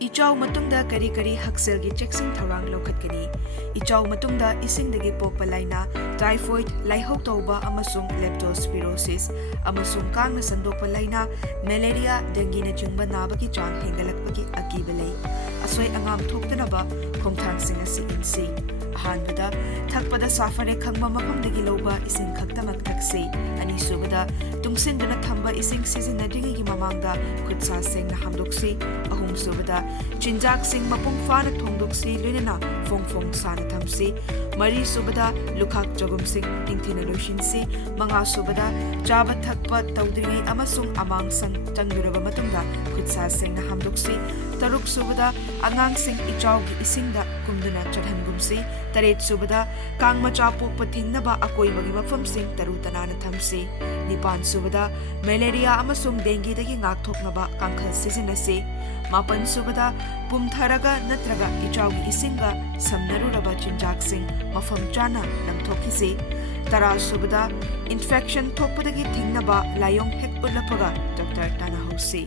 ECHAO matungda kari hakselgi cheksing thaurang lokhatkani. ECHAO matungda isingdagi pokpa laina, typhoid, laihau tauba amasung leptospirosis, amasung kangna sandokpa laina, malaria, dengue na chingba nabagi chang hengalakpagi akiba lay. Asway angam thoktanaba khongthangsing asi insi. Ahanbada thakpada safare khangma mafamdagi lawba ising khaktamak thakse. Anisubada tungsinduna thamba ising sizinadringi gi mamangda khutsa seng na hamdoksi. Ahumsubada chinjak sing mapung fana thongdoksi lunena fong sana thamsi. Mari subada lukhak jogum sing tingthina loishinsi. Manga subada chaba thakpa tawdringi amasung amang sang changluraba matungda khutsa seng na hamdoksi. Taruk subada angang sing ECHAO gi isingda kumduna chadhangumsi. Taret subada kang macha pokpa thingnaba akoi magi mafam sing tarutanana thamsi. Nipan subada malaria amasung dengue dagi ngakthoknaba kangkhal sisinasi. Mapan subada pumtharaga natraga ECHAO gi isinga samnaruraba chinjak sing mafam chana langthokisi. Tara subada infection thokpadagi thingnaba layong hek ulapaga Dr. Tanahausi.